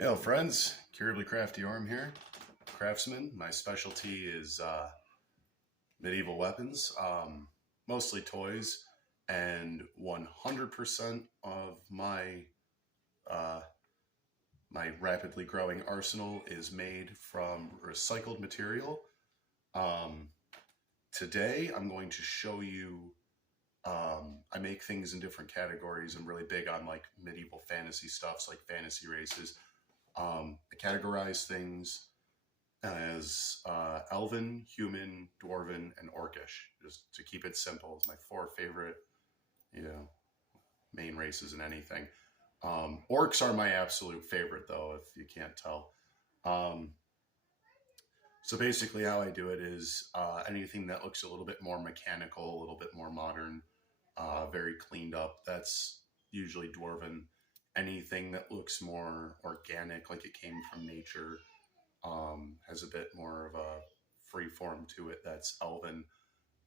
Hello friends, Curably Crafty Orm here, craftsman. My specialty is medieval weapons, mostly toys, and 100% of uh, my rapidly growing arsenal is made from recycled material. Um, Today I'm going to show you, I make things in different categories. I'm really big on like medieval fantasy stuff, so like fantasy races. I categorize things as Elven, Human, Dwarven, and Orcish, just to keep it simple. It's my four favorite, main races in anything. Orcs are my absolute favorite, though, if you can't tell. Um, so basically, how I do it is anything that looks a little bit more mechanical, a little bit more modern, very cleaned up. That's usually Dwarven. Anything that looks more organic, like it came from nature, has a bit more of a free form to it. That's Elven.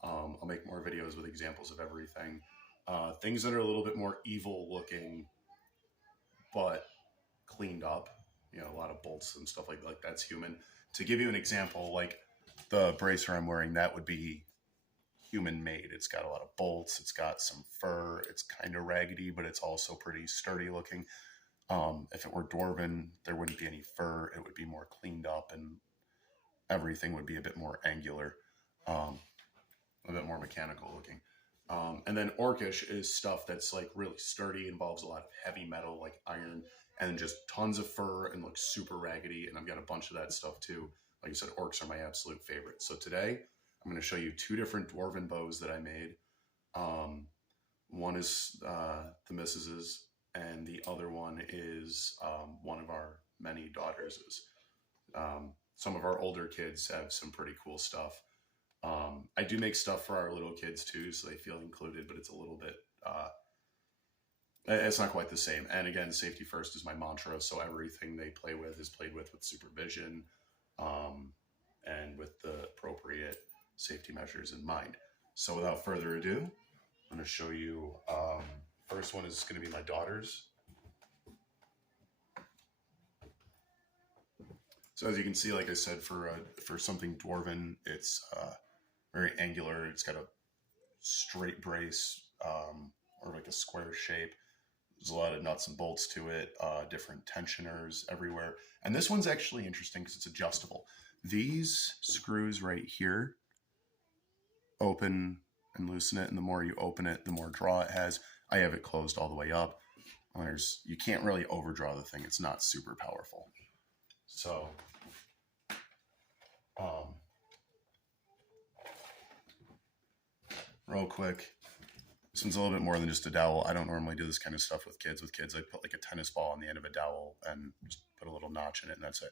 I'll make more videos with examples of everything. Things that are a little bit more evil looking, but cleaned up. A lot of bolts and stuff like that's Human. To give you an example, like the bracer I'm wearing, that would be Human made. It's got a lot of bolts. It's got some fur. It's kind of raggedy, but it's also pretty sturdy looking. If it were Dwarven, there wouldn't be any fur. It would be more cleaned up and everything would be a bit more angular, a bit more mechanical looking. And then Orcish is stuff that's like really sturdy, involves a lot of heavy metal like iron, and just tons of fur and looks super raggedy. And I've got a bunch of that stuff too. Like I said, orcs are my absolute favorite. So today I'm going to show you two different Dwarven bows that I made. One is the Missis's, and the other one is one of our many daughters'. Some of our older kids have some pretty cool stuff. I do make stuff for our little kids too, so they feel included, but it's a little bit, it's not quite the same. And again, safety first is my mantra, so everything they play with is played with supervision, and with the appropriate safety measures in mind. So without further ado, I'm going to show you, first one is going to be my daughter's. So as you can see, like I said, for something Dwarven, it's very angular. It's got a straight brace, or like a square shape. There's a lot of nuts and bolts to it, different tensioners everywhere. And this one's actually interesting because it's adjustable. These screws right here open and loosen it, and the more you open it, the more draw it has. I have it closed all the way up. You can't really overdraw the thing. It's not super powerful. So, real quick, this one's a little bit more than just a dowel. I don't normally do this kind of stuff with kids. With kids, I put like a tennis ball on the end of a dowel and just put a little notch in it, and that's it.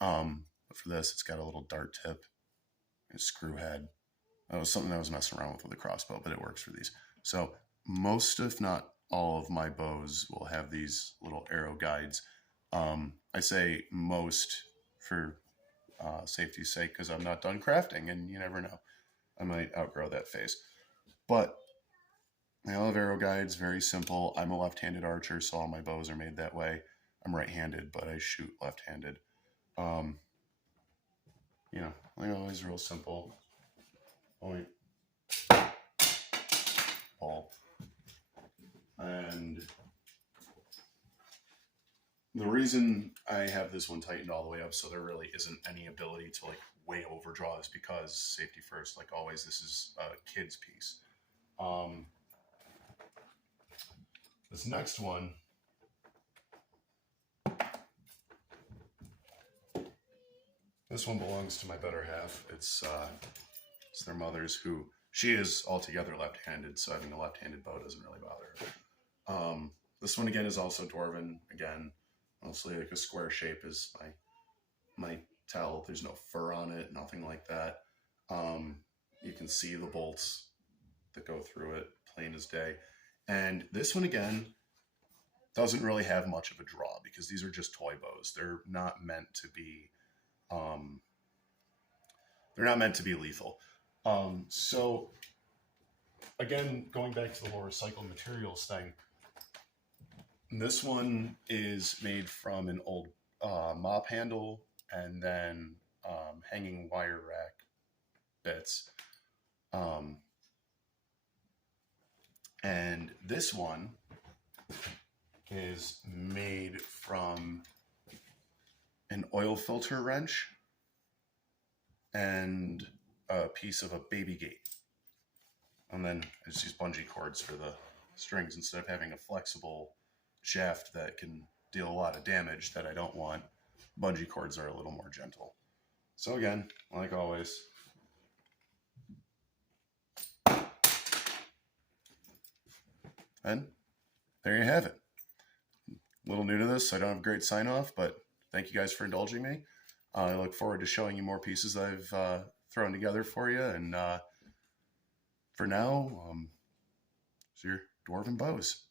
But for this, it's got a little dart tip, a screw head. That was something I was messing around with a crossbow, but it works for these. So most, if not all, of my bows will have these little arrow guides. I say most for safety's sake because I'm not done crafting, and you never know. I might outgrow that phase. But they all have arrow guides, very simple. I'm a left-handed archer, so all my bows are made that way. I'm right-handed, but I shoot left-handed. Like always, real simple. Point, ball. And the reason I have this one tightened all the way up so there really isn't any ability to like way overdraw is because safety first, like always, this is a kid's piece. This next one, this one belongs to my better half. It's their mother's, who she is altogether left-handed, so having a left-handed bow doesn't really bother her. This one again is also Dwarven. Again, mostly like a square shape is my tell. There's no fur on it, nothing like that. You can see the bolts that go through it, plain as day. And this one again doesn't really have much of a draw because these are just toy bows. They're not meant to be lethal. So again, going back to the whole recycled materials thing, this one is made from an old mop handle, and then hanging wire rack bits. And this one is made from an oil filter wrench and a piece of a baby gate. And then I just use bungee cords for the strings instead of having a flexible shaft that can deal a lot of damage that I don't want. Bungee cords are a little more gentle. So again, like always, and there you have it. A little new to this, so I don't have a great sign off, but thank you guys for indulging me. I look forward to showing you more pieces I've thrown together for you. And for now, it's your Dwarven Bows.